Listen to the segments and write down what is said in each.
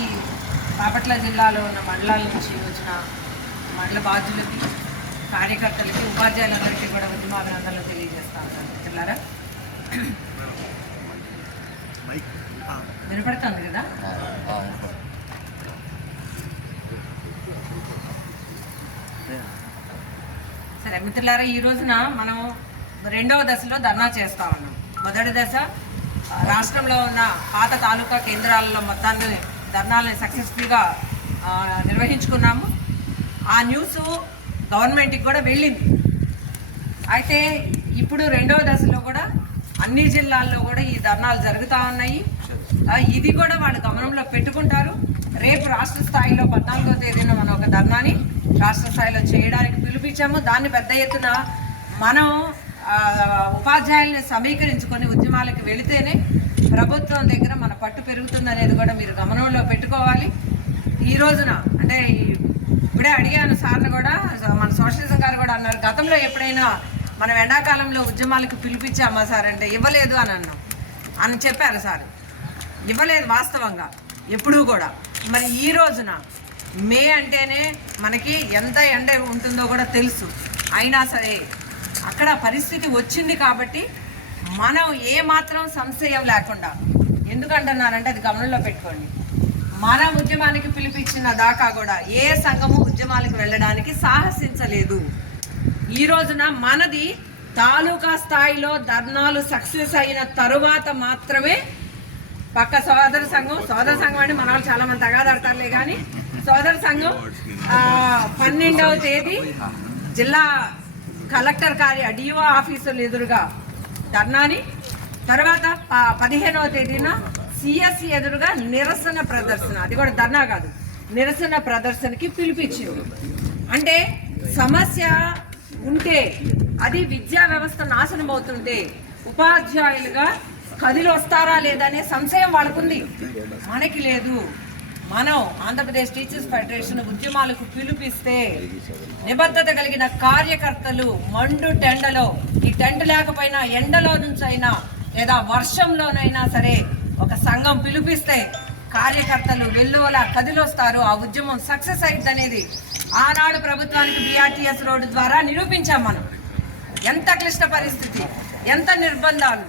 ఈ బాపట్ల జిల్లాలో ఉన్న మండలాల నుంచి వచ్చిన మండల బాధ్యులకి, కార్యకర్తలకి, ఉపాధ్యాయులందరికీ కూడా ఉద్యమాభినందనలు తెలియజేస్తా ఉన్నాను. మిత్రులారా, వినపడుతుంది కదా? సరే మిత్రులారా, ఈ రోజున మనం రెండవ దశలో ధర్నా చేస్తా ఉన్నాం. మొదటి దశ రాష్ట్రంలో ఉన్న పాత తాలూకా కేంద్రాలలో మొత్తాన్ని ధర్నాలని సక్సెస్ఫుల్గా నిర్వహించుకున్నాము. ఆ న్యూస్ గవర్నమెంట్కి కూడా వెళ్ళింది. అయితే ఇప్పుడు రెండవ దశలో కూడా అన్ని జిల్లాల్లో కూడా ఈ ధర్నాలు జరుగుతూ ఉన్నాయి. ఇది కూడా వాళ్ళు గమనంలో పెట్టుకుంటారు. రేపు రాష్ట్ర స్థాయిలో 14వ తేదీన మనం ఒక ధర్నాని రాష్ట్ర స్థాయిలో చేయడానికి పిలిపించాము. దాన్ని పెద్ద ఎత్తున మనం ఉపాధ్యాయుల్ని సమీకరించుకొని ఉద్యమాలకు వెళితేనే ప్రభుత్వం దగ్గర మన పట్టు పెరుగుతుందనేది కూడా మీరు గమనంలో పెట్టుకోవాలి. ఈ రోజున అంటే ఇప్పుడే అడిగాను సార్ని కూడా, మన సోషలిజం గారు కూడా అన్నారు, గతంలో ఎప్పుడైనా మనం ఎండాకాలంలో ఉద్యమాలకు పిలిపించామా సార్ అంటే ఇవ్వలేదు అని చెప్పారు సార్. ఇవ్వలేదు వాస్తవంగా ఎప్పుడూ కూడా. మరి ఈ రోజున మే అంటేనే మనకి ఎంత ఎండ ఉంటుందో కూడా తెలుసు. అయినా సరే అక్కడ పరిస్థితి వచ్చింది కాబట్టి మనం ఏమాత్రం సంశయం లేకుండా, ఎందుకంటున్నారంటే అది గమనంలో పెట్టుకోండి, మన ఉద్యమానికి పిలిపించిన దాకా కూడా ఏ సంఘము ఉద్యమాలకు వెళ్ళడానికి సాహసించలేదు. ఈ రోజున మనది తాలూకా స్థాయిలో ధర్నాలు సక్సెస్ అయిన తరువాత మాత్రమే పక్క సోదర సంఘం అంటే మన వాళ్ళు చాలా మంది తగాదడతారులే, కానీ సోదర సంఘం 12వ తేదీ జిల్లా కలెక్టర్ డిఓ ఆఫీసులు ఎదురుగా ధర్నాని, తర్వాత 15వ తేదీన సిఎస్సి ఎదురుగా నిరసన ప్రదర్శన, అది కూడా ధర్నా కాదు, నిరసన ప్రదర్శనకి పిలిపించింది. అంటే సమస్య ఉంటే, అది విద్యా వ్యవస్థ నాశనం అవుతుంటే ఉపాధ్యాయులుగా కదిలి వస్తారా లేదనే సంశయం వాళ్ళకుంది, మనకి లేదు. మనం ఆంధ్రప్రదేశ్ టీచర్స్ ఫెడరేషన్ ఉద్యమాలకు పిలిపిస్తే నిబద్ధత కలిగిన కార్యకర్తలు మండు టెండలో, ఈ టెంట్ లేకపోయినా ఎండలో నుంచి అయినా లేదా వర్షంలోనైనా సరే ఒక సంఘం పిలిపిస్తే కార్యకర్తలు వెల్లువలా కదిలొస్తారు. ఆ ఉద్యమం సక్సెస్ అయింది అనేది ఆనాడు ప్రభుత్వానికి BRTS రోడ్డు ద్వారా నిరూపించాం మనం. ఎంత క్లిష్ట పరిస్థితి, ఎంత నిర్బంధాలు,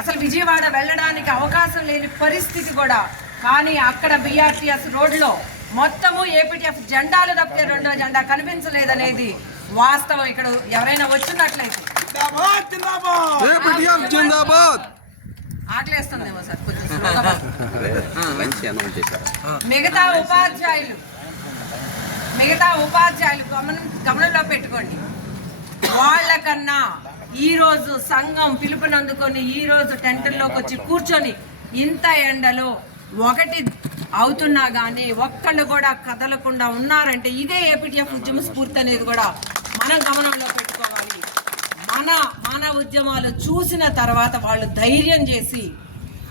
అసలు విజయవాడ వెళ్ళడానికి అవకాశం లేని పరిస్థితి కూడా. కానీ అక్కడ BRTS రోడ్లో మొత్తము APTF జెండాలు తప్పితే రెండో జెండా కనిపించలేదనేది వాస్తవం. ఇక్కడ ఎవరైనా వచ్చినట్లయితే ఆకలేస్తుందేమో సార్ కొంచెం. మిగతా ఉపాధ్యాయులు గమనంలో పెట్టుకోండి. వాళ్ళకన్నా ఈరోజు సంఘం పిలుపునందుకొని ఈరోజు టెంట్లోకి వచ్చి కూర్చొని ఇంత ఎండలో ఒకటి అవుతున్నా కానీ ఒక్కళ్ళు కూడా కదలకుండా ఉన్నారంటే ఇదే APTF ఉద్యమ స్ఫూర్తి అనేది కూడా మనం గమనంలో పెట్టుకోవాలి. మన ఉద్యమాలు చూసిన తర్వాత వాళ్ళు ధైర్యం చేసి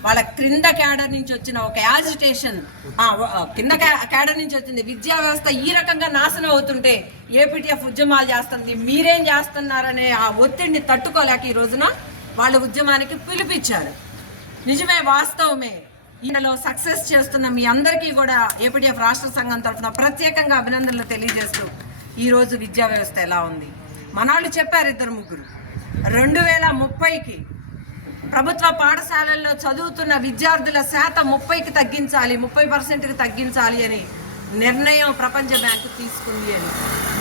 వాళ్ళ క్రింద క్యాడర్ నుంచి వచ్చిన ఒక యాజిటేషన్, కింద క్యాడర్ నుంచి వచ్చింది విద్యా వ్యవస్థ ఈ రకంగా నాశనం అవుతుంటే APTF ఉద్యమాలు చేస్తుంది, మీరేం చేస్తున్నారనే ఆ ఒత్తిడిని తట్టుకోలేక ఈ రోజున వాళ్ళ ఉద్యమానికి పిలిపించారు. నిజమే, వాస్తవమే. ఈయనలో సక్సెస్ చేస్తున్న మీ అందరికీ కూడా APTF రాష్ట్ర సంఘం తరఫున ప్రత్యేకంగా అభినందనలు తెలియజేస్తూ ఈరోజు విద్యా వ్యవస్థ ఎలా ఉంది. మనాళ్ళు చెప్పారు 2-3 2030కి ప్రభుత్వ పాఠశాలల్లో చదువుతున్న విద్యార్థుల శాతం 30కి తగ్గించాలి, 30%కి తగ్గించాలి అని నిర్ణయం ప్రపంచ బ్యాంకు తీసుకుంది అని.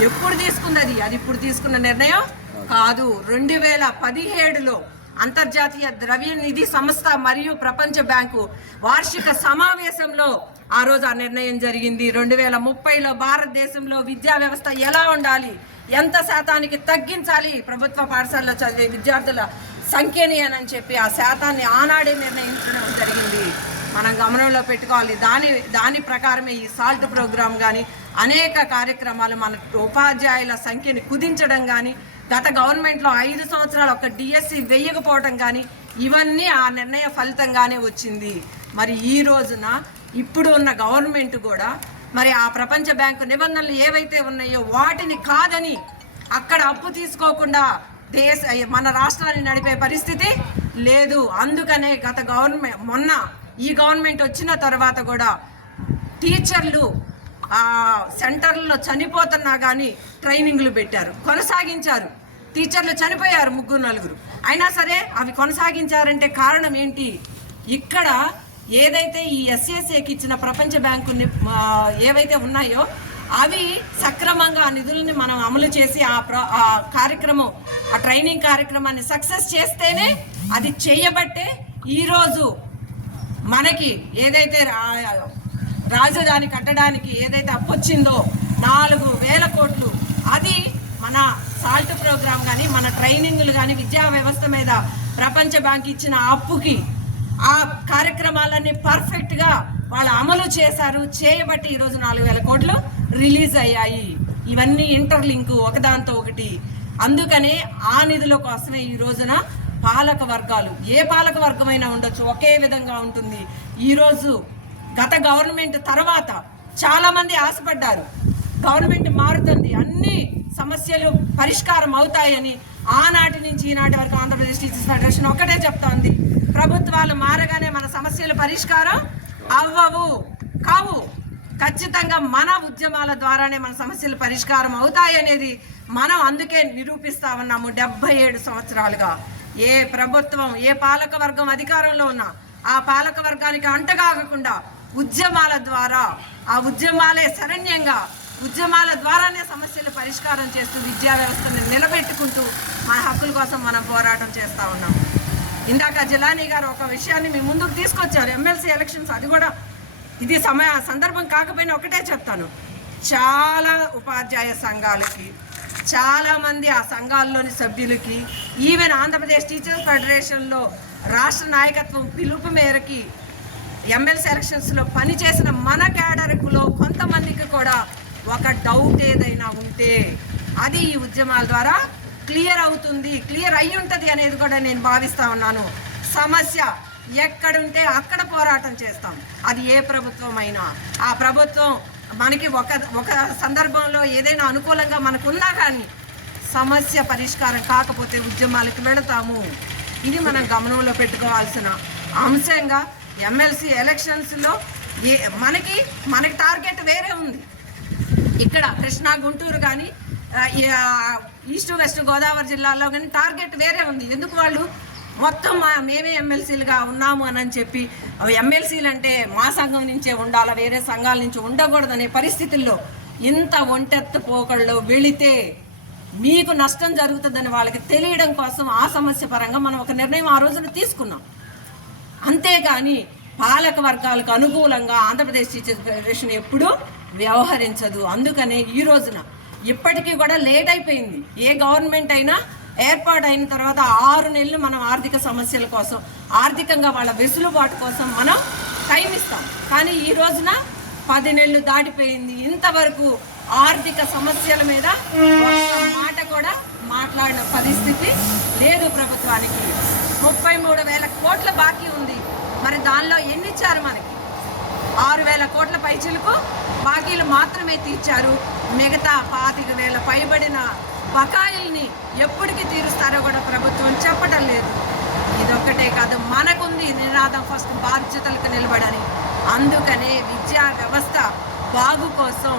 ఎప్పుడు తీసుకుంది అది ఇప్పుడు తీసుకున్న నిర్ణయం కాదు. 2017లో అంతర్జాతీయ ద్రవ్య నిధి సంస్థ మరియు ప్రపంచ బ్యాంకు వార్షిక సమావేశంలో ఆ రోజు ఆ నిర్ణయం జరిగింది. 2030లో భారతదేశంలో విద్యా వ్యవస్థ ఎలా ఉండాలి, ఎంత శాతానికి తగ్గించాలి ప్రభుత్వ పాఠశాలలో చదివే విద్యార్థుల సంఖ్యని అని చెప్పి ఆ శాతాన్ని ఆనాడే నిర్ణయించడం జరిగింది. మనం గమనంలో పెట్టుకోవాలి. దాని ప్రకారమే ఈ సాల్ట్ ప్రోగ్రాం కానీ అనేక కార్యక్రమాలు, మన ఉపాధ్యాయుల సంఖ్యని కుదించడం కానీ, గత గవర్నమెంట్లో 5 సంవత్సరాలు ఒక DSC వేయకపోవడం కానీ, ఇవన్నీ ఆ నిర్ణయ ఫలితంగానే వచ్చింది. మరి ఈ రోజున ఇప్పుడు ఉన్న గవర్నమెంట్ కూడా మరి ఆ ప్రపంచ బ్యాంకు నిబంధనలు ఏవైతే ఉన్నాయో వాటిని కాదని అక్కడ అప్పు తీసుకోకుండా మన రాష్ట్రాన్ని నడిపే పరిస్థితి లేదు. అందుకనే గత గవర్నమెంట్ ఈ గవర్నమెంట్ వచ్చిన తర్వాత కూడా టీచర్లు సెంటర్లలో చనిపోతున్నా కానీ ట్రైనింగ్లు పెట్టారు, కొనసాగించారు. టీచర్లు చనిపోయారు 3-4, అయినా సరే అవి కొనసాగించారంటే కారణం ఏంటి? ఇక్కడ ఏదైతే ఈ SSAకి ఇచ్చిన ప్రపంచ బ్యాంకు ఏవైతే ఉన్నాయో అవి సక్రమంగా ఆ నిధులని మనం అమలు చేసి ఆ కార్యక్రమం, ఆ ట్రైనింగ్ కార్యక్రమాన్ని సక్సెస్ చేస్తేనే అది చేయబట్టే ఈరోజు మనకి ఏదైతే రాజధాని కట్టడానికి ఏదైతే అప్పొచ్చిందో 4,000 కోట్లు, అది మన సాల్ట్ ప్రోగ్రామ్ కానీ మన ట్రైనింగ్లు కానీ విద్యా వ్యవస్థ మీద ప్రపంచ బ్యాంక్ ఇచ్చిన అప్పుకి ఆ కార్యక్రమాలన్నీ పర్ఫెక్ట్గా వాళ్ళు అమలు చేశారు. చేయబట్టి ఈరోజు 4,000 కోట్లు రిలీజ్ అయ్యాయి. ఇవన్నీ ఇంటర్లింకు ఒకదాంతో ఒకటి. అందుకనే ఆ నిధుల కోసమే ఈ రోజున పాలక వర్గాలు, ఏ పాలక వర్గమైనా ఉండొచ్చు, ఒకే విధంగా ఉంటుంది. ఈరోజు గత గవర్నమెంట్ తర్వాత చాలామంది ఆశపడ్డారు, గవర్నమెంట్ మారుతుంది, అన్ని సమస్యలు పరిష్కారం అవుతాయని. ఆనాటి నుంచి ఈనాటి వరకు ఆంధ్రప్రదేశ్ టీచర్స్ ఫెడరేషన్ ఒకటే చెప్తోంది, ప్రభుత్వాలు మారగానే మన సమస్యలు పరిష్కారం కావు. ఖచ్చితంగా మన ఉద్యమాల ద్వారానే మన సమస్యలు పరిష్కారం అవుతాయనేది మనం అందుకే నిరూపిస్తా ఉన్నాము 77 సంవత్సరాలుగా. ఏ ప్రభుత్వం, ఏ పాలక వర్గం అధికారంలో ఉన్నా ఆ పాలక వర్గానికి అంటగాగకుండా ఉద్యమాల ద్వారా, ఆ ఉద్యమాలే శరణ్యంగా, ఉద్యమాల ద్వారానే సమస్యలు పరిష్కారం చేస్తూ విద్యా వ్యవస్థను నిలబెట్టుకుంటూ మన హక్కుల కోసం మనం పోరాటం చేస్తూ ఉన్నాం. ఇందాక జిలానీ గారు ఒక విషయాన్ని మీ ముందుకు తీసుకొచ్చారు, ఎమ్మెల్సీ ఎలక్షన్స్. అది కూడా ఇది సందర్భం కాకపోయినా ఒకటే చెప్తాను, చాలా ఉపాధ్యాయ సంఘాలకి, చాలామంది ఆ సంఘాల్లోని సభ్యులకి, ఈవెన్ ఆంధ్రప్రదేశ్ టీచర్స్ ఫెడరేషన్లో రాష్ట్ర నాయకత్వం పిలుపు మేరకి ఎమ్మెల్సీ ఎలక్షన్స్లో పనిచేసిన మన క్యాడర్లో కొంతమందికి కూడా ఒక డౌట్ ఏదైనా ఉంటే అది ఈ ఉద్యమాల ద్వారా క్లియర్ అవుతుంది, క్లియర్ అయి ఉంటుంది అనేది కూడా నేను భావిస్తూ ఉన్నాను. సమస్య ఎక్కడుంటే అక్కడ పోరాటం చేస్తాం, అది ఏ ప్రభుత్వం అయినా. ఆ ప్రభుత్వం మనకి ఒక సందర్భంలో ఏదైనా అనుకూలంగా మనకున్నా కానీ సమస్య పరిష్కారం కాకపోతే ఉద్యమాలకు వెళతాము. ఇది మనం గమనంలో పెట్టుకోవాల్సిన అంశంగా ఎమ్మెల్సీ ఎలక్షన్స్లో మనకి టార్గెట్ వేరే ఉంది. ఇక్కడ కృష్ణా, గుంటూరు కానీ ఈస్ట్ వెస్ట్ గోదావరి జిల్లాల్లో కానీ టార్గెట్ వేరే ఉంది. ఎందుకు వాళ్ళు మొత్తం మేమే ఎమ్మెల్సీలుగా ఉన్నాము అని చెప్పి, ఎమ్మెల్సీలు అంటే మా సంఘం నుంచే ఉండాలా, వేరే సంఘాల నుంచి ఉండకూడదనే పరిస్థితుల్లో ఇంత ఒంటెత్తు పోకళ్ళు వెళితే మీకు నష్టం జరుగుతుందని వాళ్ళకి తెలియడం కోసం ఆ సమస్య పరంగా మనం ఒక నిర్ణయం ఆ రోజున తీసుకున్నాం. అంతేగాని పాలక వర్గాలకు అనుకూలంగా ఆంధ్రప్రదేశ్ టీచర్స్ ఫెడరేషన్ ఎప్పుడూ వ్యవహరించదు. అందుకనే ఈ రోజున ఇప్పటికీ కూడా లేట్ అయిపోయింది. ఏ గవర్నమెంట్ అయినా ఏర్పాటు అయిన తర్వాత 6 నెలలు మనం ఆర్థిక సమస్యల కోసం, ఆర్థికంగా వాళ్ళ వెసులుబాటు కోసం మనం టైం ఇస్తాం. కానీ ఈ రోజున 10 నెలలు దాటిపోయింది, ఇంతవరకు ఆర్థిక సమస్యల మీద ఒక్క మాట కూడా మాట్లాడిన పరిస్థితి లేదు ప్రభుత్వానికి. 33,000 కోట్ల బాకీ ఉంది. మరి దానిలో ఎన్ని ఇచ్చారు? మనకి 6,000 కోట్ల పైచిలకు బాకీలు మాత్రమే తీర్చారు. మిగతా 25,000 పైబడిన బకాయిల్ని ఎప్పటికి తీరుస్తారో కూడా ప్రభుత్వం చెప్పడం లేదు. ఇదొక్కటే కాదు, మనకుంది నినాదం ఫస్ట్ బాధ్యతలకు నిలబడని. అందుకనే విద్యా వ్యవస్థ బాగు కోసం,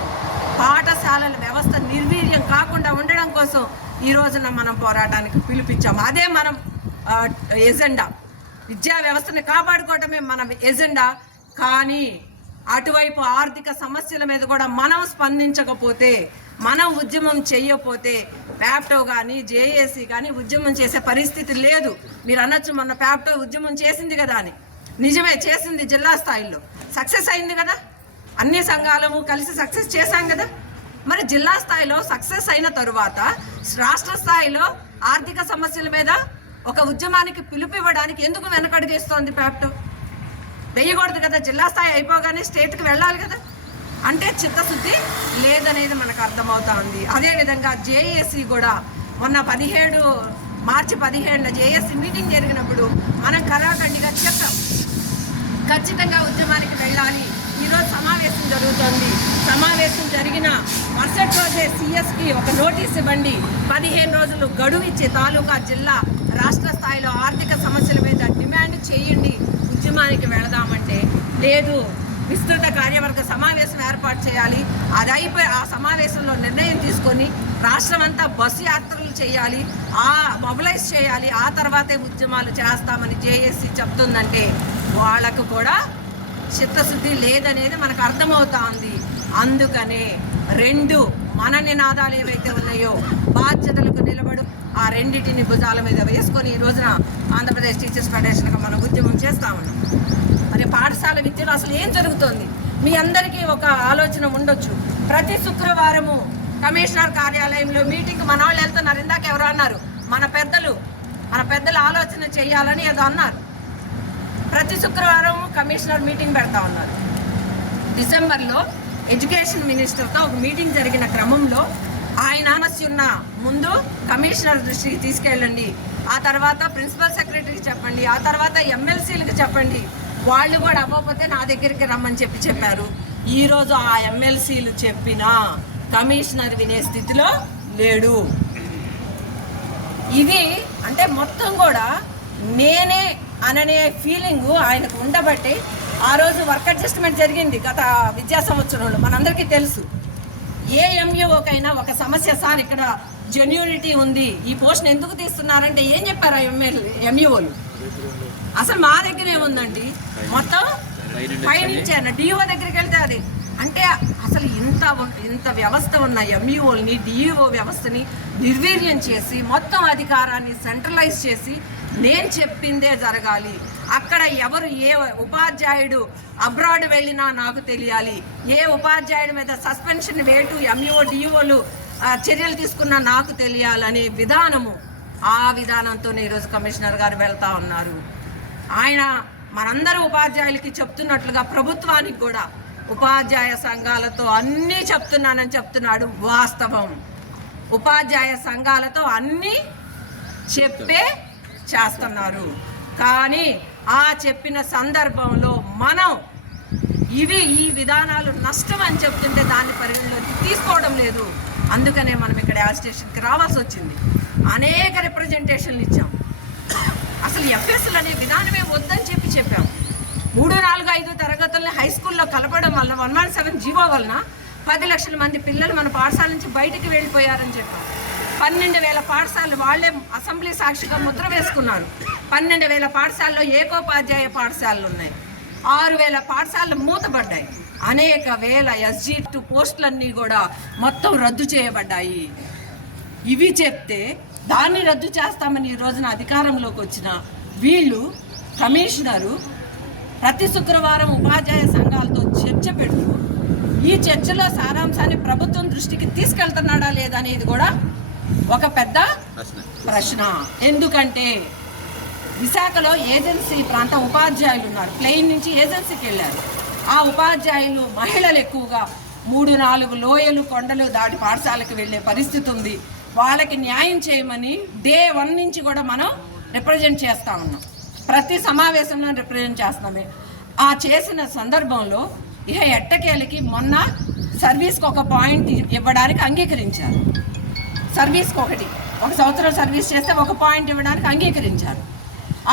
పాఠశాలల వ్యవస్థ నిర్వీర్యం కాకుండా ఉండడం కోసం ఈ రోజున మనం పోరాటానికి పిలిపించాము. అదే మనం ఎజెండా. విద్యా వ్యవస్థని కాపాడుకోవటమే మన ఎజెండా. కానీ అటువైపు ఆర్థిక సమస్యల మీద కూడా మనం స్పందించకపోతే, మనం ఉద్యమం చేయకపోతే ప్యాప్టో కానీ జేఏసీ కానీ ఉద్యమం చేసే పరిస్థితి లేదు. మీరు అనొచ్చు మొన్న ప్యాప్టో ఉద్యమం చేసింది కదా అని. నిజమే, చేసింది. జిల్లా స్థాయిలో సక్సెస్ అయింది కదా, అన్ని సంఘాలము కలిసి సక్సెస్ చేశాం కదా. మరి జిల్లా స్థాయిలో సక్సెస్ అయిన తరువాత రాష్ట్ర స్థాయిలో ఆర్థిక సమస్యల మీద ఒక ఉద్యమానికి పిలుపు ఇవ్వడానికి ఎందుకు వెనకడుగేస్తోంది ప్యాప్టో? వేయకూడదు కదా, జిల్లా స్థాయి అయిపోగానే స్టేట్కి వెళ్ళాలి కదా. అంటే చిత్తశుద్ధి లేదనేది మనకు అర్థమవుతా ఉంది. అదేవిధంగా జేఏసీ కూడా మొన్న మార్చి 17న జేఏసీ మీటింగ్ జరిగినప్పుడు మనం కరాఖండిగా చెప్పాం, ఖచ్చితంగా ఉద్యమానికి వెళ్ళాలి. ఈరోజు సమావేశం జరుగుతోంది. సమావేశం జరిగిన మరుసటి రోజే సిఎస్కి ఒక నోటీస్ ఇవ్వండి, 15 రోజులు గడువు ఇచ్చి తాలూకా జిల్లా రాష్ట్ర స్థాయిలో ఆర్థిక సమస్యల మీద డిమాండ్ చేయండి, ఉద్యమానికి వెళదామంటే లేదు. విస్తృత కార్యవర్గ సమావేశం ఏర్పాటు చేయాలి. అది అయిపోయి ఆ సమావేశంలో నిర్ణయం తీసుకొని రాష్ట్రం అంతా బస్సు యాత్రలు చేయాలి, మొబిలైజ్ చేయాలి, ఆ తర్వాతే ఉద్యమాలు చేస్తామని జేఏసీ చెప్తుందంటే వాళ్ళకు కూడా చిత్తశుద్ధి లేదనేది మనకు అర్థమవుతోంది. అందుకనే రెండు మన నినాదాలు ఏవైతే ఉన్నాయో బాధ్యతలకు నిలబడు, ఆ రెండింటిని భుజాల మీద వేసుకొని ఈ రోజున ఆంధ్రప్రదేశ్ టీచర్స్ ఫెడరేషన్గా మనం ఉద్యమం చేస్తూ ఉన్నాం. మరి పాఠశాల విద్యలో అసలు ఏం జరుగుతోంది మీ అందరికీ ఒక ఆలోచన ఉండొచ్చు. ప్రతి శుక్రవారము కమిషనర్ కార్యాలయంలో మీటింగ్ మన వాళ్ళు వెళ్తున్నారు. ఇందాక ఎవరు అన్నారు, మన పెద్దలు ఆలోచన చేయాలని ఏదో అన్నారు. ప్రతి శుక్రవారం కమిషనర్ మీటింగ్ పెడతా ఉన్నారు. డిసెంబర్లో ఎడ్యుకేషన్ మినిస్టర్తో ఒక మీటింగ్ జరిగిన క్రమంలో ఆయన ఉన్న ముందు కమిషనర్ దృష్టికి తీసుకెళ్ళండి, ఆ తర్వాత ప్రిన్సిపల్ సెక్రటరీకి చెప్పండి, ఆ తర్వాత ఎమ్మెల్సీలకు చెప్పండి, వాళ్ళు కూడా అవ్వకపోతే నా దగ్గరికి రమ్మని చెప్పారు. ఈరోజు ఆ ఎమ్మెల్సీలు చెప్పినా కమిషనర్ వినే స్థితిలో లేడు. ఇది అంటే మొత్తం కూడా నేనే అననే ఫీలింగ్ ఆయనకు ఉండబట్టి ఆ రోజు వర్క్ అడ్జస్ట్మెంట్ జరిగింది గత విద్యా సంవత్సరంలో. మనందరికీ తెలుసు, ఏ ఎంఈఓకైనా ఒక సమస్య, సార్ ఇక్కడ జెన్యూనిటీ ఉంది, ఈ పోస్ట్ని ఎందుకు తీస్తున్నారంటే ఏం చెప్పారు ఎంఈఓలు? అసలు మా దగ్గరే ఉందండి, మొత్తం పైనుంచేనా డిఓ దగ్గరికి వెళ్తే అది అంటే అసలు ఇంత వ్యవస్థ ఉన్న ఎంఈఓల్ని డిఈఓ వ్యవస్థని నిర్వీర్యం చేసి మొత్తం అధికారాన్ని సెంట్రలైజ్ చేసి నేను చెప్పిందే జరగాలి, అక్కడ ఎవరు ఏ ఉపాధ్యాయుడు అబ్రాడ్ వెళ్ళినా నాకు తెలియాలి, ఏ ఉపాధ్యాయుడి మీద సస్పెన్షన్ వేటు ఎంఈఓ డిఈఓలు చర్యలు తీసుకున్నా నాకు తెలియాలనే విధానము, ఆ విధానంతోనే ఈరోజు కమిషనర్ గారు వెళ్తా ఉన్నారు. ఆయన మనందరూ ఉపాధ్యాయులకి చెప్తున్నట్లుగా ప్రభుత్వానికి కూడా ఉపాధ్యాయ సంఘాలతో అన్నీ చెప్తున్నానని చెప్తున్నాడు. వాస్తవం, ఉపాధ్యాయ సంఘాలతో అన్నీ చెప్పే చేస్తున్నారు. కానీ ఆ చెప్పిన సందర్భంలో మనం ఈ విధానాలు నష్టం అని చెప్తుంటే దాన్ని పరిగణలోకి తీసుకోవడం లేదు. అందుకనే మనం ఇక్కడ యాజిటేషన్కి రావాల్సి వచ్చింది. అనేక రిప్రజెంటేషన్లు ఇచ్చాం. అసలు ఎఫ్ఎస్లు అనే విధానమే వద్దని చెప్పాం. 3, 4, 5 తరగతుల్ని హై స్కూల్లో కలపడం వల్ల 117 జీవో వలన 10 లక్షల మంది పిల్లలు మన పాఠశాల నుంచి బయటికి వెళ్ళిపోయారని చెప్పాం. 12,000 పాఠశాలలు వాళ్ళే అసెంబ్లీ సాక్షిగా ముద్ర వేసుకున్నారు. 12,000 పాఠశాలలో ఏకోపాధ్యాయ పాఠశాలలు ఉన్నాయి. 6,000 పాఠశాలలు మూతపడ్డాయి. అనేక వేల SG2 పోస్టులన్నీ కూడా మొత్తం రద్దు చేయబడ్డాయి. ఇవి చెప్తే దాన్ని రద్దు చేస్తామని ఈ రోజున అధికారంలోకి వచ్చిన వీళ్ళు కమిషనరు ప్రతి శుక్రవారం ఉపాధ్యాయ సంఘాలతో చర్చ పెడుతూ ఈ చర్చలో సారాంశాన్ని ప్రభుత్వం దృష్టికి తీసుకెళ్తున్నాడా లేదా అనేది కూడా ఒక పెద్ద ప్రశ్న. ఎందుకంటే విశాఖలో ఏజెన్సీ ప్రాంతం ఉపాధ్యాయులు ఉన్నారు. ప్లెయిన్ నుంచి ఏజెన్సీకి వెళ్ళారు. ఆ ఉపాధ్యాయులు మహిళలు ఎక్కువగా 3, 4 లోయలు కొండలు దాటి పాఠశాలకు వెళ్ళే పరిస్థితి ఉంది. వాళ్ళకి న్యాయం చేయమని డే 1 నుంచి కూడా మనం రిప్రజెంట్ చేస్తూ ఉన్నాం. ప్రతి సమావేశంలో రిప్రజెంట్ చేస్తున్నామే. ఆ చేసిన సందర్భంలో ఇక ఎట్టకేలకి మొన్న సర్వీస్కి ఒక పాయింట్ ఇవ్వడానికి అంగీకరించారు. సర్వీస్కి 1 సంవత్సరం సర్వీస్ చేస్తే 1 పాయింట్ ఇవ్వడానికి అంగీకరించారు.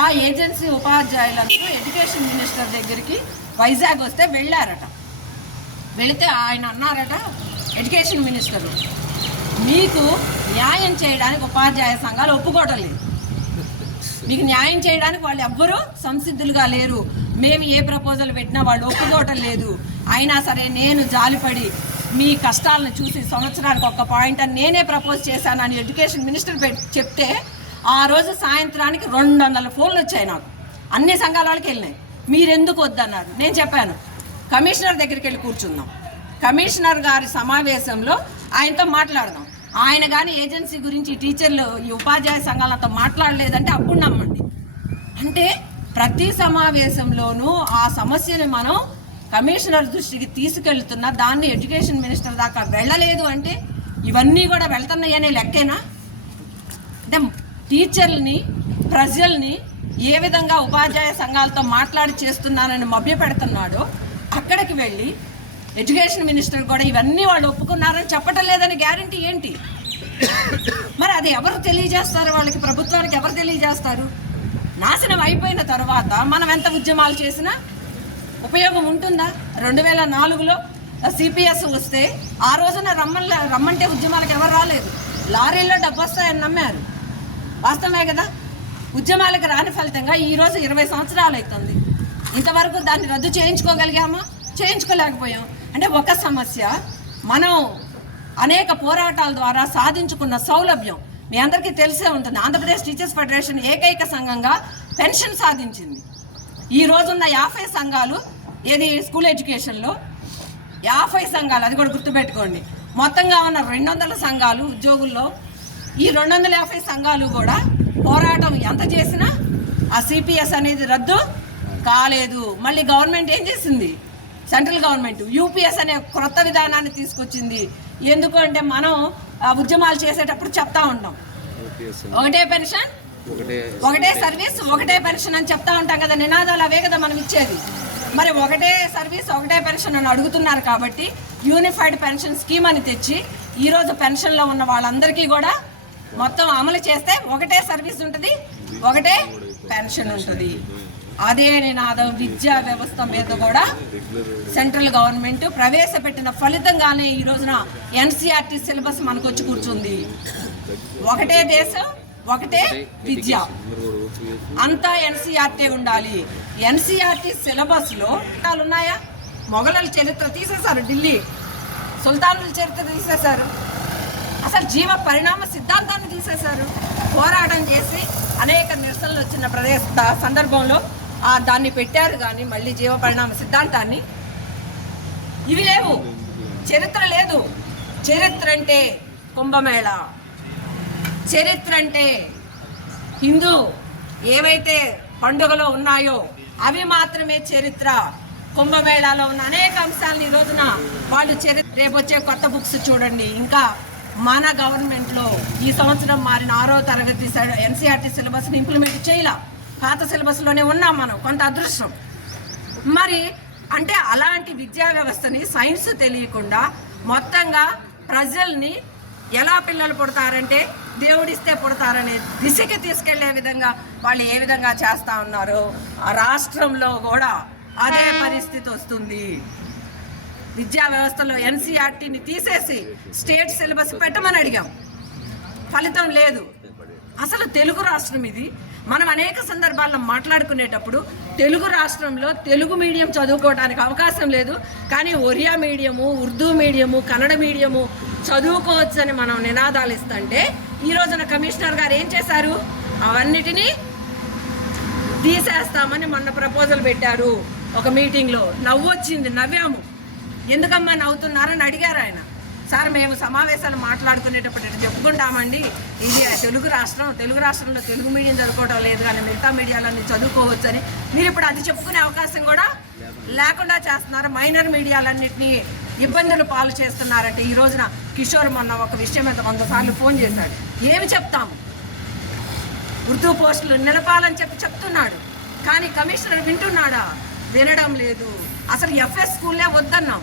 ఆ ఏజెన్సీ ఉపాధ్యాయులందరూ ఎడ్యుకేషన్ మినిస్టర్ దగ్గరికి వైజాగ్ వస్తే వెళ్ళారట. వెళితే ఆయన అన్నారట, ఎడ్యుకేషన్ మినిస్టరు మీకు న్యాయం చేయడానికి ఉపాధ్యాయ సంఘాలు ఒప్పుకోవడం లేదు, మీకు న్యాయం చేయడానికి వాళ్ళు ఎవ్వరూ సంసిద్ధులుగా లేరు, మేము ఏ ప్రపోజల్ పెట్టినా వాళ్ళు ఒప్పుకోవటం లేదు, అయినా సరే నేను జాలిపడి మీ కష్టాలను చూసి సంవత్సరానికి 1 పాయింట్ అని నేనే ప్రపోజ్ చేశానని ఎడ్యుకేషన్ మినిస్టర్ చెప్తే ఆ రోజు సాయంత్రానికి 200 ఫోన్లు వచ్చాయి నాకు. అన్ని సంఘాల వాళ్ళకి వెళ్ళినాయి. మీరెందుకు వద్దన్నారు? నేను చెప్పాను, కమిషనర్ దగ్గరికి వెళ్ళి కూర్చుందాం, కమిషనర్ గారి సమావేశంలో ఆయనతో మాట్లాడదాం. ఆయన కానీ ఏజెన్సీ గురించి టీచర్లు ఈ ఉపాధ్యాయ సంఘాలతో మాట్లాడలేదంటే అప్పుడు నమ్మండి. అంటే ప్రతి సమావేశంలోనూ ఆ సమస్యని మనం కమిషనర్ దృష్టికి తీసుకెళ్తున్నా దాన్ని ఎడ్యుకేషన్ మినిస్టర్ దాకా వెళ్ళలేదు అంటే ఇవన్నీ కూడా వెళ్తున్నాయనే లెక్కేనా? అంటే టీచర్లని ప్రజల్ని ఏ విధంగా ఉపాధ్యాయ సంఘాలతో మాట్లాడి చేస్తున్నానని మభ్యపెడుతున్నాడో అక్కడికి వెళ్ళి ఎడ్యుకేషన్ మినిస్టర్ కూడా ఇవన్నీ వాళ్ళు ఒప్పుకున్నారని చెప్పటం లేదని గ్యారంటీ ఏంటి? మరి అది ఎవరు తెలియజేస్తారు? వాళ్ళకి ప్రభుత్వానికి ఎవరు తెలియజేస్తారు? నాశనం అయిపోయిన తర్వాత మనం ఎంత ఉద్యమాలు చేసినా ఉపయోగం ఉంటుందా? 2004లో సిపిఎస్ వస్తే ఆ రోజున రమ్మంటే ఉద్యమాలకు ఎవరు రాలేదు. లారీల్లో డబ్బు వస్తాయని నమ్మారు. వాస్తవమే కదా. ఉద్యమాలకు రాని ఫలితంగా ఈరోజు 20 సంవత్సరాలు అవుతుంది. ఇంతవరకు దాన్ని రద్దు చేయించుకోగలిగామా? చేయించుకోలేకపోయాం. అంటే ఒక సమస్య, మనం అనేక పోరాటాల ద్వారా సాధించుకున్న సౌలభ్యం మీ అందరికీ తెలిసే ఉంటుంది. ఆంధ్రప్రదేశ్ టీచర్స్ ఫెడరేషన్ ఏకైక సంఘంగా పెన్షన్ సాధించింది. ఈ రోజున్న 50 సంఘాలు ఏది స్కూల్ ఎడ్యుకేషన్లో 50 సంఘాలు, అది కూడా గుర్తుపెట్టుకోండి. మొత్తంగా ఉన్న 200 సంఘాలు ఉద్యోగుల్లో ఈ 250 సంఘాలు కూడా పోరాటం ఎంత చేసినా ఆ సిపిఎస్ అనేది రద్దు కాలేదు. మళ్ళీ గవర్నమెంట్ ఏం చేసింది? సెంట్రల్ గవర్నమెంట్ యూపీఎస్ అనే క్రొత్త విధానాన్ని తీసుకొచ్చింది. ఎందుకు అంటే మనం ఉద్యమాలు చేసేటప్పుడు చెప్తా ఉంటాం, ఒకటే పెన్షన్ ఒకటే సర్వీస్ ఒకటే పెన్షన్ అని చెప్తా ఉంటాం కదా. నినాదాలు అవే కదా మనం ఇచ్చేది. మరి ఒకటే సర్వీస్ ఒకటే పెన్షన్ అని అడుగుతున్నారు కాబట్టి యూనిఫైడ్ పెన్షన్ స్కీమ్ అని తెచ్చి ఈరోజు పెన్షన్లో ఉన్న వాళ్ళందరికీ కూడా మొత్తం అమలు చేస్తే ఒకటే సర్వీస్ ఉంటుంది, ఒకటే పెన్షన్ ఉంటుంది. అదే నినాదం విద్యా వ్యవస్థ మీద కూడా సెంట్రల్ గవర్నమెంట్ ప్రవేశపెట్టిన ఫలితంగానే ఈ రోజున ఎన్సీఆర్టీ సిలబస్ మనకు వచ్చి కూర్చుంది. ఒకటే దేశం ఒకటే విద్య, అంతా ఎన్సీఆర్టీ ఉండాలి. ఎన్సీఆర్టీ సిలబస్లో ఉన్నాయా? మొఘలుల చరిత్ర తీసేశారు, ఢిల్లీ సుల్తానుల చరిత్ర తీసేశారు, అసలు జీవ పరిణామ సిద్ధాంతాన్ని తీసేశారు. పోరాటం చేసి అనేక నిరసనలు వచ్చిన సందర్భంలో దాన్ని పెట్టారు. కానీ మళ్ళీ జీవ పరిణామ సిద్ధాంతాన్ని ఇవి లేవు, చరిత్ర లేదు. చరిత్ర అంటే కుంభమేళ, చరిత్ర అంటే హిందూ ఏవైతే పండుగలో ఉన్నాయో అవి మాత్రమే చరిత్ర. కుంభమేళాలో ఉన్న అనేక అంశాలను ఈ రోజున వాళ్ళు రేపు వచ్చే కొత్త బుక్స్ చూడండి. ఇంకా మన గవర్నమెంట్లో ఈ సంవత్సరం మారిన 6వ తరగతి ఎన్సీఆర్టీ సిలబస్ని ఇంప్లిమెంట్ చేయాల. పాత సిలబస్లోనే ఉన్నాం మనం, కొంత అదృష్టం. మరి అంటే అలాంటి విద్యా వ్యవస్థని సైన్స్ తెలియకుండా మొత్తంగా ప్రజల్ని ఎలా పిల్లలు పుడతారంటే దేవుడిస్తే పుడతారనే దిశకి తీసుకెళ్లే విధంగా వాళ్ళు ఏ విధంగా చేస్తూ ఉన్నారో ఆ రాష్ట్రంలో కూడా అదే పరిస్థితి వస్తుంది. విద్యా వ్యవస్థలో ఎన్సీఆర్టీని తీసేసి స్టేట్ సిలబస్ పెట్టమని అడిగాం, ఫలితం లేదు. అసలు తెలుగు రాష్ట్రం ఇది. మనం అనేక సందర్భాల్లో మాట్లాడుకునేటప్పుడు తెలుగు రాష్ట్రంలో తెలుగు మీడియం చదువుకోవడానికి అవకాశం లేదు, కానీ Oriya medium, Urdu medium, Kannada medium చదువుకోవచ్చని మనం నినాదాలు ఇస్తుంటే ఈ రోజున కమిషనర్ గారు ఏం చేశారు? అవన్నిటినీ తీసేస్తామని మొన్న ప్రపోజల్ పెట్టారు ఒక మీటింగ్లో. నవ్వొచ్చింది, నవ్వాము. ఎందుకమ్మా నవ్వుతున్నారని అడిగారు ఆయన. సార్ మేము సమావేశాలు మాట్లాడుకునేటప్పుడు చెప్పుకుంటామండి, ఇది తెలుగు రాష్ట్రంలో తెలుగు మీడియం చదువుకోవడం లేదు కానీ మిగతా మీడియాలన్నీ చదువుకోవచ్చని. మీరు ఇప్పుడు అది చెప్పుకునే అవకాశం కూడా లేకుండా చేస్తున్నారు. మైనర్ మీడియాలన్నింటినీ ఇబ్బందులు పాలు చేస్తున్నారంటే ఈ రోజున కిషోర్ మొన్న ఒక విషయం ఎంత 100 సార్లు ఫోన్ చేశాడు. ఏమి చెప్తాము? ఉర్దూ పోస్టులు నిలపాలని చెప్తున్నాడు, కానీ కమిషనర్ వింటున్నాడా? వినడం లేదు. అసలు ఎఫ్ఎస్ స్కూల్లే వద్దన్నాం.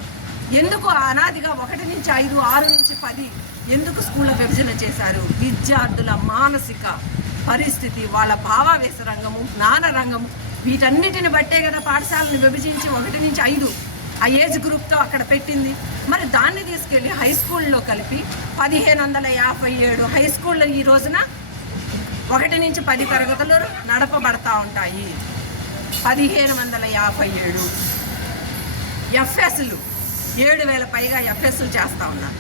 ఎందుకు అనాదిగా 1 నుంచి 5, 6 నుంచి 10 ఎందుకు స్కూళ్ళ విభజన చేశారు? విద్యార్థుల మానసిక పరిస్థితి, వాళ్ళ భావావేశ రంగము, జ్ఞాన రంగము, వీటన్నిటిని బట్టే కదా పాఠశాలను విభజించి 1 నుంచి 5 ఆ ఏజ్ గ్రూప్తో అక్కడ పెట్టింది. మరి దాన్ని తీసుకెళ్ళి హై స్కూల్లో కలిపి 1557 హై స్కూళ్ళు ఈ రోజున 1 నుంచి 10 తరగతులు నడపబడతా ఉంటాయి. 1557 ఎఫ్ఎస్లు 7,000 పైగా ఎఫ్ఎస్లు చేస్తూ ఉన్నారు.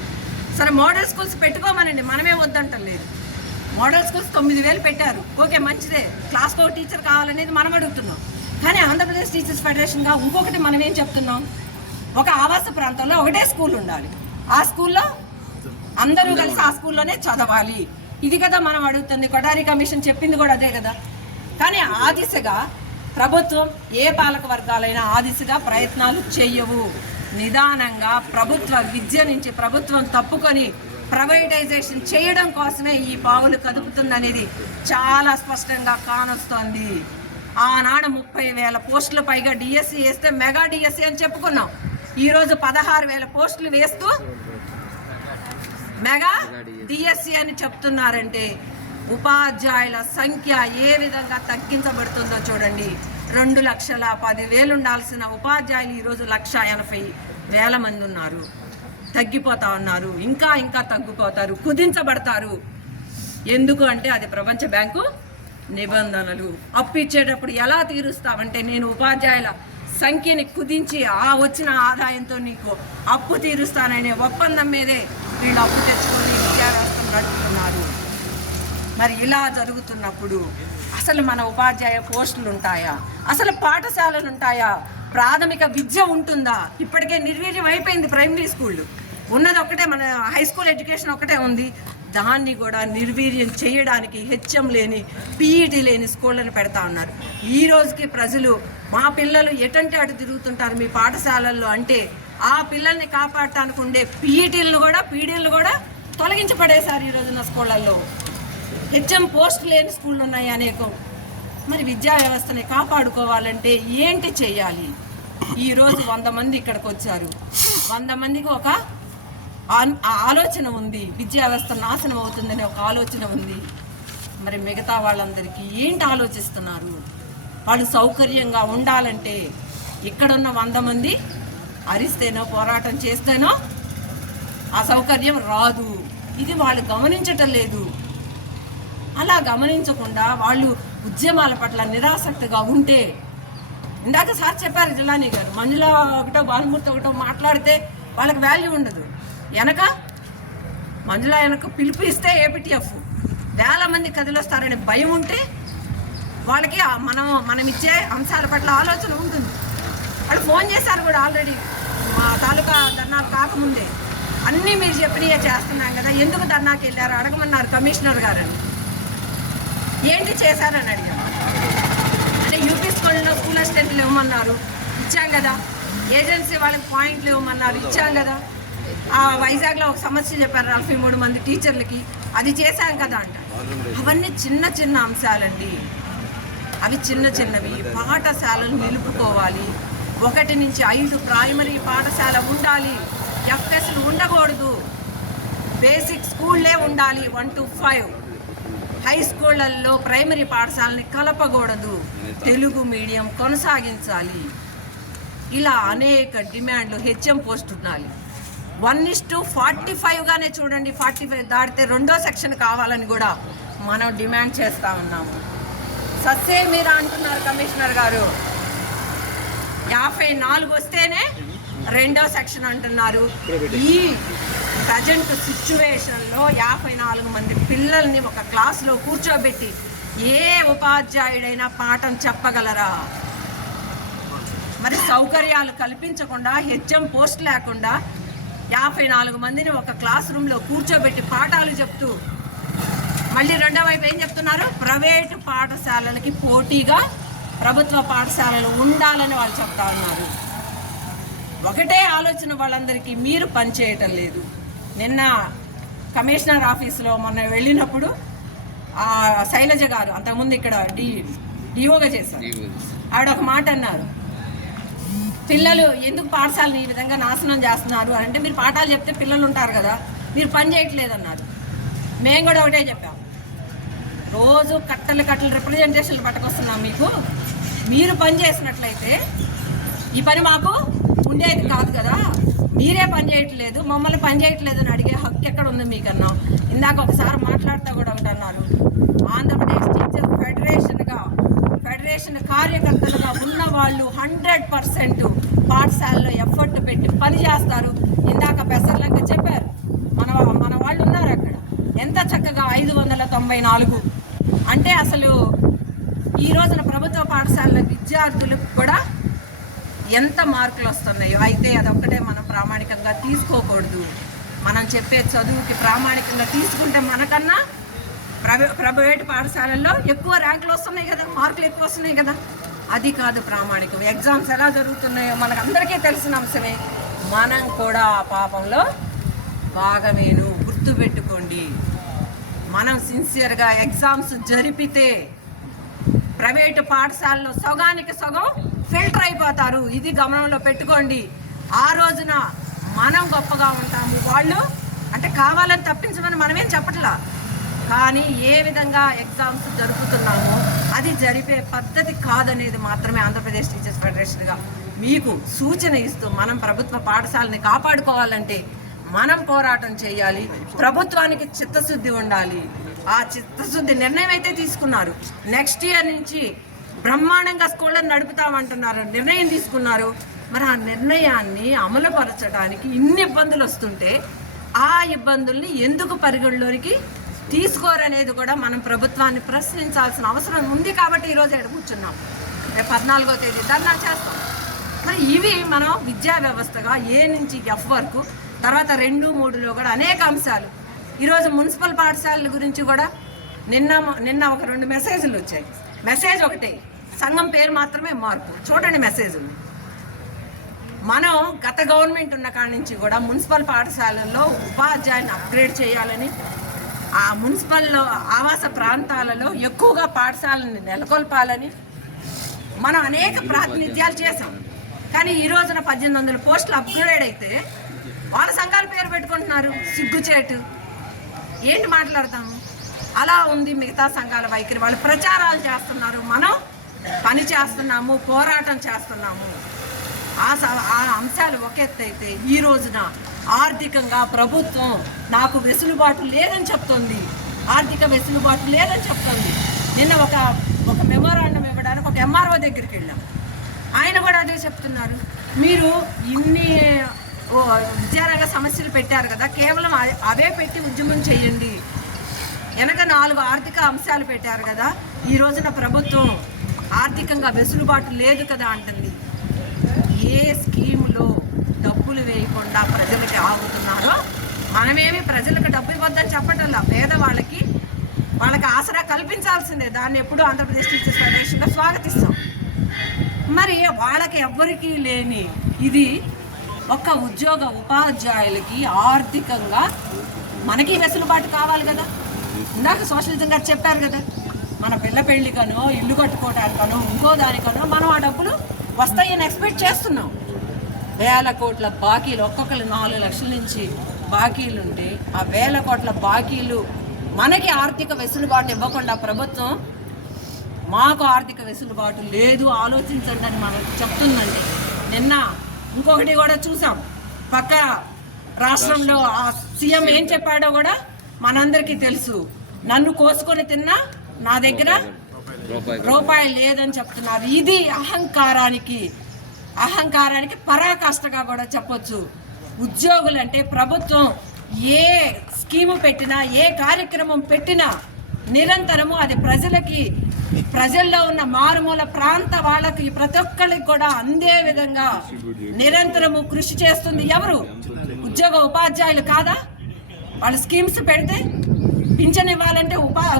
సరే మోడల్ స్కూల్స్ పెట్టుకోమనండి, మనమే వద్దంటం లేదు. మోడల్ స్కూల్స్ 9,000 పెట్టారు, ఓకే మంచిదే. క్లాస్కి ఒక టీచర్ కావాలనేది మనం అడుగుతున్నాం. కానీ ఆంధ్రప్రదేశ్ టీచర్స్ ఫెడరేషన్గా ఇంకొకటి మనం ఏం చెప్తున్నాం? ఒక ఆవాస ప్రాంతంలో ఒకటే స్కూల్ ఉండాలి, ఆ స్కూల్లో అందరూ కలిసి ఆ స్కూల్లోనే చదవాలి. ఇది కదా మనం అడుగుతుంది. కొఠారి కమిషన్ చెప్పింది కూడా అదే కదా. కానీ ఆ దిశగా ప్రభుత్వం, ఏ పాలక వర్గాలైనా ఆ దిశగా ప్రయత్నాలు చేయవు. నిదానంగా ప్రభుత్వ విద్య నుంచి ప్రభుత్వం తప్పుకొని ప్రైవేటైజేషన్ చేయడం కోసమే ఈ పావులు కదుపుతుందనేది చాలా స్పష్టంగా కానొస్తోంది. ఆనాడు 30,000 పోస్టులు పైగా డిఎస్సి వేస్తే మెగా డిఎస్సి అని చెప్పుకున్నాం. ఈరోజు 16,000 పోస్టులు వేస్తూ మెగా డిఎస్సి అని చెప్తున్నారంటే ఉపాధ్యాయుల సంఖ్య ఏ విధంగా తగ్గించబడుతుందో చూడండి. 2,10,000 ఉండాల్సిన ఉపాధ్యాయులు ఈరోజు 1,80,000 మంది ఉన్నారు. తగ్గిపోతా ఉన్నారు, ఇంకా ఇంకా తగ్గిపోతారు, కుదించబడతారు. ఎందుకు అంటే అది ప్రపంచ బ్యాంకు నిబంధనలు. అప్పు ఇచ్చేటప్పుడు ఎలా తీరుస్తావంటే, నేను ఉపాధ్యాయుల సంఖ్యని కుదించి ఆ వచ్చిన ఆదాయంతో నీకు అప్పు తీరుస్తాననే ఒప్పందం మీదే వీళ్ళు అప్పు తెచ్చుకొని విద్యా వ్యవస్థను నడుపుతున్నారు. మరి ఇలా జరుగుతున్నప్పుడు అసలు మన ఉపాధ్యాయ పోస్టులు ఉంటాయా? అసలు పాఠశాలలు ఉంటాయా? ప్రాథమిక విద్య ఉంటుందా? ఇప్పటికే నిర్వీర్యం అయిపోయింది. ప్రైమరీ స్కూళ్ళు ఉన్నది ఒకటే, మన హై స్కూల్ ఎడ్యుకేషన్ ఒకటే ఉంది. దాన్ని కూడా నిర్వీర్యం చేయడానికి హెచ్ఎం లేని, పీఈటీ లేని స్కూళ్ళని పెడతా ఉన్నారు. ఈ రోజుకి ప్రజలు మా పిల్లలు ఎటంటే అటు తిరుగుతుంటారు మీ పాఠశాలల్లో అంటే, ఆ పిల్లల్ని కాపాడటానికి ఉండే పీఈటీలను కూడా, పీడీలను కూడా తొలగించబడేశారు ఈ రోజున స్కూళ్ళల్లో. హెచ్ఎం పోస్ట్ లేని స్కూళ్ళు ఉన్నాయి అనేకం. మరి విద్యా వ్యవస్థని కాపాడుకోవాలంటే ఏంటి చెయ్యాలి? ఈరోజు 100 మంది ఇక్కడికి వచ్చారు. 100 మందికి ఒక ఆలోచన ఉంది, విద్యా వ్యవస్థ నాశనం అవుతుందనే ఒక ఆలోచన ఉంది. మరి మిగతా వాళ్ళందరికీ ఏంటి ఆలోచిస్తున్నారు? వాళ్ళు సౌకర్యంగా ఉండాలంటే ఇక్కడున్న 100 మంది అరిస్తేనో పోరాటం చేస్తేనో ఆ సౌకర్యం రాదు. ఇది వాళ్ళు గమనించటం లేదు. అలా గమనించకుండా వాళ్ళు ఉద్యమాల పట్ల నిరాసక్తిగా ఉంటే, ఇందాక సార్ చెప్పారు జిల్లాని గారు, మంజుల ఒకటో భానుమూర్తి ఒకటో మాట్లాడితే వాళ్ళకి వాల్యూ ఉండదు. మంజుల వెనక పిలుపు ఇస్తే ఏపీటీఎఫ్ 1000 మంది కదిలొస్తారనే భయం ఉంటే వాళ్ళకి మనం ఇచ్చే అంశాల పట్ల ఆలోచన ఉంటుంది. వాళ్ళు ఫోన్ చేశారు కూడా ఆల్రెడీ, మా తాలూకా ధర్నాలు కాకముందే. అన్నీ మీరు చెప్పినవే చేస్తున్నాం కదా, ఎందుకు ధర్నాకి వెళ్ళారు అడగమన్నారు కమిషనర్ గారని. ఏంటి చేశారని అడిగారు. అంటే యూపీ స్కూల్లో స్కూల్ అసిస్టెంట్లు ఇవ్వమన్నారు, ఇచ్చాం కదా. ఏజెన్సీ వాళ్ళకి పాయింట్లు ఇవ్వమన్నారు, ఇచ్చాం కదా. వైజాగ్లో ఒక సమస్య చెప్పారు 43 మంది టీచర్లకి, అది చేశాం కదా అంట. అవన్నీ చిన్న చిన్న అంశాలండి. అవి చిన్న చిన్నవి. పాఠశాలలు నిలుపుకోవాలి. 1 నుంచి 5 ప్రైమరీ పాఠశాల ఉండాలి. ఎఫ్ఎస్లు ఉండకూడదు. బేసిక్ స్కూళ్ళే ఉండాలి 1 to 5. హై స్కూళ్ళల్లో ప్రైమరీ పాఠశాలని కలపకూడదు. తెలుగు మీడియం కొనసాగించాలి. ఇలా అనేక డిమాండ్లు. హెచ్ఎం పోస్ట్ ఉండాలి. 1:45గానే చూడండి. 45 దాటితే 2వ సెక్షన్ కావాలని కూడా మనం డిమాండ్ చేస్తూ ఉన్నాము. సస్సే మీరు అంటున్నారు కమిషనర్ గారు, 54 వస్తేనే 2వ సెక్షన్ అంటున్నారు. ఈ ప్రజెంట్ సిచ్యువేషన్లో 54 మంది పిల్లల్ని ఒక క్లాసులో కూర్చోబెట్టి ఏ ఉపాధ్యాయుడైనా పాఠం చెప్పగలరా? మరి సౌకర్యాలు కల్పించకుండా, హెచ్ఎం పోస్ట్ లేకుండా 54 మందిని ఒక క్లాస్ రూమ్లో కూర్చోబెట్టి పాఠాలు చెప్తూ, మళ్ళీ రెండో వైపు ఏం చెప్తున్నారు? ప్రైవేటు పాఠశాలలకి పోటీగా ప్రభుత్వ పాఠశాలలు ఉండాలని వాళ్ళు చెప్తా ఉన్నారు. ఒకటే ఆలోచన వాళ్ళందరికీ, మీరు పనిచేయటం లేదు. నిన్న కమిషనర్ ఆఫీస్లో మొన్న వెళ్ళినప్పుడు శైలజ గారు, అంతకుముందు ఇక్కడ డిఓగా చేశారు, ఆవిడ ఒక మాట అన్నారు, పిల్లలు ఎందుకు పాఠశాలను ఈ విధంగా నాశనం చేస్తున్నారు అంటే, మీరు పాఠాలు చెప్తే పిల్లలు ఉంటారు కదా, మీరు పని చేయట్లేదన్నారు. మేము కూడా ఒకటే చెప్పాం, రోజు కట్టలు రిప్రజెంటేషన్లు పట్టుకొస్తున్నాం మీకు. మీరు పని చేసినట్లయితే ఈ పని మాకు ఉండేది కాదు కదా. మీరే పని చేయట్లేదు, మమ్మల్ని పని చేయట్లేదు అని అడిగే హక్కు ఎక్కడ ఉంది మీకన్నా? ఇందాక ఒకసారి మాట్లాడుతూ కూడా ఒకటి అన్నారు, ఆంధ్రప్రదేశ్ టీచర్ ఫెడరేషన్ కార్యకర్తలుగా ఉన్న వాళ్ళు 100% పాఠశాలలో ఎఫర్ట్ పెట్టి పని చేస్తారు. ఇందాక పెసర్లంక చెప్పారు, మన వాళ్ళు ఉన్నారు అక్కడ. ఎంత చక్కగా 594 అంటే అసలు ఈ రోజున ప్రభుత్వ పాఠశాలలో విద్యార్థులకు కూడా ఎంత మార్కులు వస్తున్నాయో. అయితే అదొక్కటే మనం ప్రామాణికంగా తీసుకోకూడదు. మనం చెప్పే చదువుకి ప్రామాణికంగా తీసుకుంటే మనకన్నా ప్రైవేట్ పాఠశాలల్లో ఎక్కువ ర్యాంకులు వస్తున్నాయి కదా, మార్కులు ఎక్కువ వస్తున్నాయి కదా. అది కాదు ప్రామాణికం. ఎగ్జామ్స్ ఎలా జరుగుతున్నాయో మనకు అందరికీ తెలిసిన అంశమే. మనం కూడా ఆ పాపంలో భాగమేను. గుర్తుపెట్టుకోండి, మనం సిన్సియర్గా ఎగ్జామ్స్ జరిపితే ప్రైవేటు పాఠశాలలో సగానికి సగం ఫిల్టర్ అయిపోతారు. ఇది గమనంలో పెట్టుకోండి. ఆ రోజున మనం గొప్పగా ఉంటాము. వాళ్ళు అంటే కావాలని తప్పించమని మనమేం చెప్పట్లా, కానీ ఏ విధంగా ఎగ్జామ్స్ జరుపుతున్నామో అది జరిపే పద్ధతి కాదనేది మాత్రమే ఆంధ్రప్రదేశ్ టీచర్స్ ఫెడరేషన్గా మీకు సూచన ఇస్తూ మనం ప్రభుత్వ పాఠశాలని కాపాడుకోవాలంటే మనం పోరాటం చేయాలి. ప్రభుత్వానికి చిత్తశుద్ధి ఉండాలి. ఆ చిత్తశుద్ధి నిర్ణయం అయితే తీసుకున్నారు. నెక్స్ట్ ఇయర్ నుంచి బ్రహ్మాండంగా స్కూళ్ళని నడుపుతామంటున్నారు, నిర్ణయం తీసుకున్నారు. మరి ఆ నిర్ణయాన్ని అమలుపరచడానికి ఇన్ని ఇబ్బందులు వస్తుంటే ఆ ఇబ్బందుల్ని ఎందుకు పరిగణలోనికి తీసుకోరనేది కూడా మనం ప్రభుత్వాన్ని ప్రశ్నించాల్సిన అవసరం ఉంది. కాబట్టి ఈరోజు ఎక్కడ కూర్చున్నాం. రేపు 14వ తేదీ ధర్నా చేస్తాం. మరి ఇవి మనం విద్యా వ్యవస్థగా ఏ నుంచి ఎఫ్ వరకు, తర్వాత 2, 3లో కూడా అనేక అంశాలు. ఈరోజు మున్సిపల్ పాఠశాలల గురించి కూడా నిన్న ఒక 2 మెసేజ్లు వచ్చాయి. మెసేజ్ ఒకటే, సంఘం పేరు మాత్రమే మార్పు. చూడండి మెసేజ్లు. మనం గత గవర్నమెంట్ ఉన్న కాడి నుంచి కూడా మున్సిపల్ పాఠశాలల్లో ఉపాధ్యాయుని అప్గ్రేడ్ చేయాలని, ఆ మున్సిపల్లో ఆవాస ప్రాంతాలలో ఎక్కువగా పాఠశాలని నెలకొల్పాలని మనం అనేక ప్రాతినిధ్యాలు చేసాం. కానీ ఈ రోజున 1800 పోస్టులు అప్గ్రేడ్ అయితే వాళ్ళ సంఘాల పేరు పెట్టుకుంటున్నారు. సిగ్గుచేటు. ఏంటి మాట్లాడతాము? అలా ఉంది మిగతా సంఘాల వైఖరి. వాళ్ళు ప్రచారాలు చేస్తున్నారు, మనం పని చేస్తున్నాము, పోరాటం చేస్తున్నాము. ఆ అంశాలు ఒక ఎత్తు అయితే ఈ రోజున ఆర్థికంగా ప్రభుత్వం నాకు వెసులుబాటు లేదని చెప్తుంది. ఆర్థిక వెసులుబాటు లేదని చెప్తుంది. నిన్న ఒక మెమోరాండం ఇవ్వడానికి ఒక ఎంఆర్ఓ దగ్గరికి వెళ్ళాం. ఆయన కూడా అదే చెప్తున్నారు. మీరు ఇన్ని విద్యారంగ సమస్యలు పెట్టారు కదా, కేవలం అవే పెట్టి ఉద్యమం చేయండి. వెనక 4 ఆర్థిక అంశాలు పెట్టారు కదా, ఈ రోజున ప్రభుత్వం ఆర్థికంగా వెసులుబాటు లేదు కదా అంటుంది. ఏ స్కీములో డబ్బులు వేయకుండా ప్రజలకి ఆగుతున్నారో మనమేమి ప్రజలకు డబ్బు ఇవ్వద్దని చెప్పటల్లా. పేదవాళ్ళకి వాళ్ళకి ఆసరా కల్పించాల్సిందే. దాన్ని ఎప్పుడూ ఆంధ్రప్రదేశ్ టీచర్స్ ఫెడరేషన్గా స్వాగతిస్తాం. మరి వాళ్ళకి ఎవ్వరికీ లేని ఇది ఒక్క ఉపాధ్యాయులకి ఆర్థికంగా మనకి వెసులుబాటు కావాలి కదా. ఇందాక సోషలిజం గారు చెప్పారు కదా, మన పిల్ల పెళ్లికనో ఇల్లు కట్టుకోవడానికనో ఇంకో దానికనో మనం ఆ డబ్బులు వస్తాయని ఎక్స్పెక్ట్ చేస్తున్నాం. వేల కోట్ల బాకీలు, ఒక్కొక్కరు 4 లక్షల నుంచి బాకీలు ఉంటే ఆ వేల కోట్ల బాకీలు మనకి ఆర్థిక వెసులుబాటు ఇవ్వకుండా ప్రభుత్వం మాకు ఆర్థిక వెసులుబాటు లేదు, ఆలోచించండి అని మనకు చెప్తుందండి. నిన్న ఇంకొకటి కూడా చూసాం. పక్క రాష్ట్రంలో ఆ సీఎం ఏం చెప్పాడో కూడా మనందరికీ తెలుసు. నన్ను కోసుకొని తిన్నా నా దగ్గర రూపాయి లేదని చెప్తున్నారు. ఇది అహంకారానికి పరాకాష్ఠగా కూడా చెప్పొచ్చు. ఉద్యోగులంటే ప్రభుత్వం ఏ స్కీము పెట్టినా, ఏ కార్యక్రమం పెట్టినా నిరంతరము అది ప్రజల్లో ఉన్న మారుమూల ప్రాంత వాళ్ళకి ప్రతి ఒక్కరికి కూడా అందే విధంగా నిరంతరము కృషి చేస్తుంది. ఎవరు? ఉపాధ్యాయులు కాదా? వాళ్ళు స్కీమ్స్ పెడితే పింఛన్ ఇవ్వాలంటే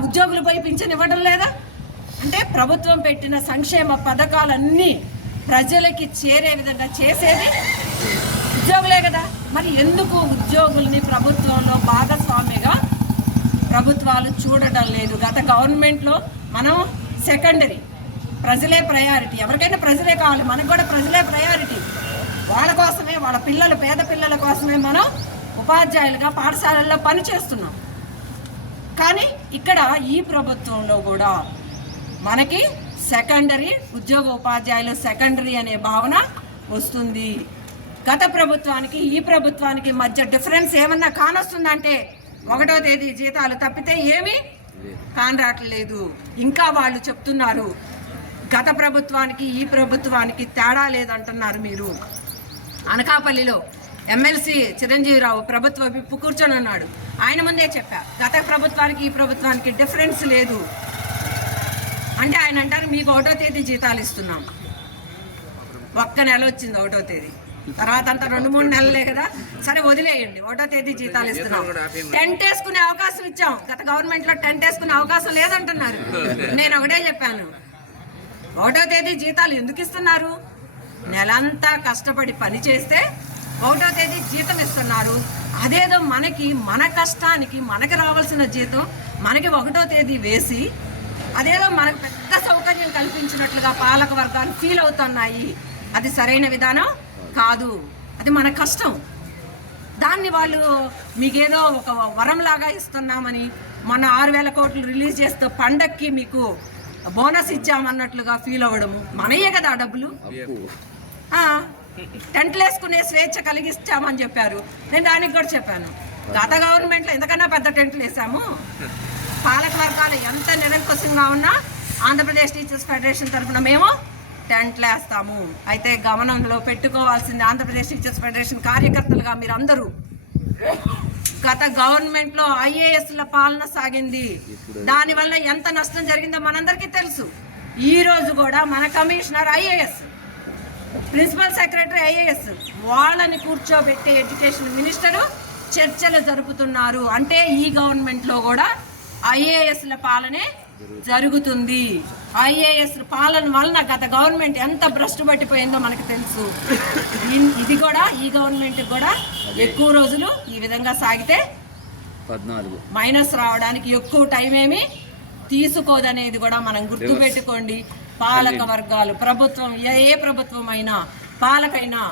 ఉద్యోగులు పోయి పింఛన్ ఇవ్వడం లేదా? అంటే ప్రభుత్వం పెట్టిన సంక్షేమ పథకాలన్నీ ప్రజలకి చేరే విధంగా చేసేది ఉద్యోగులే కదా. మరి ఎందుకు ఉద్యోగుల్ని ప్రభుత్వంలో భాగస్వామిగా ప్రభుత్వాలు చూడటం లేదు? గత గవర్నమెంట్లో మనం సెకండరీ, ప్రజలే ప్రయారిటీ. ఎవరికైనా ప్రజలే కావాలి, మనకు కూడా ప్రజలే ప్రయారిటీ. వాళ్ళ కోసమే, వాళ్ళ పిల్లలు, పేద పిల్లల కోసమే మనం ఉపాధ్యాయులుగా పాఠశాలల్లో పనిచేస్తున్నాం. కానీ ఇక్కడ ఈ ప్రభుత్వంలో కూడా మనకి సెకండరీ, ఉపాధ్యాయులు సెకండరీ అనే భావన వస్తుంది. గత ప్రభుత్వానికి ఈ ప్రభుత్వానికి మధ్య డిఫరెన్స్ ఏమన్నా కానొస్తుందంటే 1వ తేదీ జీతాలు తప్పితే ఏమీ కానరాట్లేదు. ఇంకా వాళ్ళు చెప్తున్నారు గత ప్రభుత్వానికి ఈ ప్రభుత్వానికి తేడా లేదంటున్నారు. మీరు అనకాపల్లిలో ఎమ్మెల్సీ చిరంజీవిరావు ప్రభుత్వ విప్పు కూర్చొని ఉన్నాడు. ఆయన ముందే చెప్పారు గత ప్రభుత్వానికి ఈ ప్రభుత్వానికి డిఫరెన్స్ లేదు అంటే ఆయన అంటారు మీకు 1వ తేదీ జీతాలు ఇస్తున్నాం. ఒక్క నెల వచ్చింది 1వ తేదీ, తర్వాత అంతా 2-3 నెలలే కదా, సరే వదిలేయండి. 1వ తేదీ జీతాలు ఇస్తున్నాం. టెంట్ వేసుకునే అవకాశం ఇచ్చాం. గత గవర్నమెంట్లో టెంట్ వేసుకునే అవకాశం లేదంటున్నారు. నేను ఒకటే చెప్పాను, 1వ తేదీ జీతాలు ఎందుకు ఇస్తున్నారు? నెలంతా కష్టపడి పని చేస్తే 1వ తేదీ జీతం ఇస్తున్నారు. అదేదో మన కష్టానికి మనకి రావాల్సిన జీతం మనకి 1వ తేదీ వేసి అదేదో మనకు పెద్ద సౌకర్యం కల్పించినట్లుగా పాలక వర్గాలు ఫీల్ అవుతున్నాయి. అది సరైన విధానం కాదు. అది మన కష్టం. దాన్ని వాళ్ళు మీకేదో ఒక వరంలాగా ఇస్తున్నామని మన 6,000 కోట్లు రిలీజ్ చేస్తూ పండక్కి మీకు బోనస్ ఇచ్చామన్నట్లుగా ఫీల్ అవ్వడము. మనయే కదా ఆ డబ్బులు. టెంట్లు వేసుకునే స్వేచ్ఛ కలిగిస్తామని చెప్పారు. నేను దానికి కూడా చెప్పాను, గత గవర్నమెంట్లో ఎంతకన్నా పెద్ద టెంట్లు వేసాము. పాలక వర్గాలు ఎంత నిరంకుశంగా ఉన్నా ఆంధ్రప్రదేశ్ టీచర్స్ ఫెడరేషన్ తరఫున మేము టెంట్లు వేస్తాము. అయితే గమనంలో పెట్టుకోవాల్సింది ఆంధ్రప్రదేశ్ టీచర్స్ ఫెడరేషన్ కార్యకర్తలుగా మీరందరూ, గత గవర్నమెంట్లో ఐఏఎస్ల పాలన సాగింది. దానివల్ల ఎంత నష్టం జరిగిందో మనందరికీ తెలుసు. ఈ రోజు కూడా మన commissioner IAS, principal secretary IAS, వాళ్ళని కూర్చోబెట్టి ఎడ్యుకేషన్ మినిస్టరు చర్చలు జరుపుతున్నారు. అంటే ఈ గవర్నమెంట్లో కూడా ఐఏఎస్ల పాలనే జరుగుతుంది. ఐఏఎస్ పాలన వలన గత గవర్నమెంట్ ఎంత భ్రష్టు పట్టిపోయిందో మనకు తెలుసు. ఇది కూడా ఈ గవర్నమెంట్ కూడా ఎక్కువ రోజులు ఈ విధంగా సాగితే 14 మైనస్ రావడానికి ఎక్కువ టైం ఏమి తీసుకోదనేది కూడా మనం గుర్తుపెట్టుకోండి. పాలక వర్గాలు, ప్రభుత్వం, ఏ ప్రభుత్వం అయినా, పాలకైనా,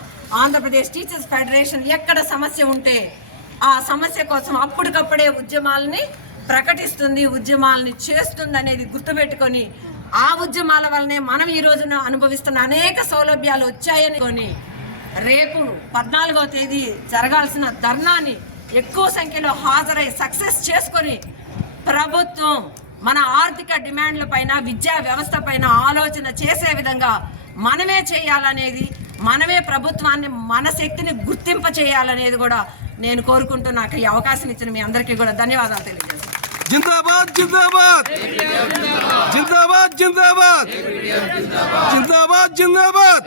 ఆంధ్రప్రదేశ్ టీచర్స్ ఫెడరేషన్ ఎక్కడ సమస్య ఉంటే ఆ సమస్య కోసం అప్పటికప్పుడే ఉద్యమాలని ప్రకటిస్తుంది, ఉద్యమాలని చేస్తుంది అనేది గుర్తుపెట్టుకొని ఆ ఉద్యమాల వల్లనే మనం ఈ రోజున అనుభవిస్తున్న అనేక సౌలభ్యాలు వచ్చాయని కొని రేపు 14వ తేదీ జరగాల్సిన ధర్నాని ఎక్కువ సంఖ్యలో హాజరై సక్సెస్ చేసుకొని ప్రభుత్వం మన ఆర్థిక డిమాండ్ల పైన, విద్యా వ్యవస్థ పైన ఆలోచన చేసే విధంగా మనమే చేయాలనేది, మనమే ప్రభుత్వాన్ని, మన శక్తిని గుర్తింప చేయాలనేది కూడా నేను కోరుకుంటూ నాకు ఈ అవకాశం ఇచ్చిన మీ అందరికీ కూడా ధన్యవాదాలు తెలియజేస్తాను. జిందాబాద్ జిందాబాద్ జిందాబాద్ జిందాబాద్ జిందాబాద్ జిందాబాద్.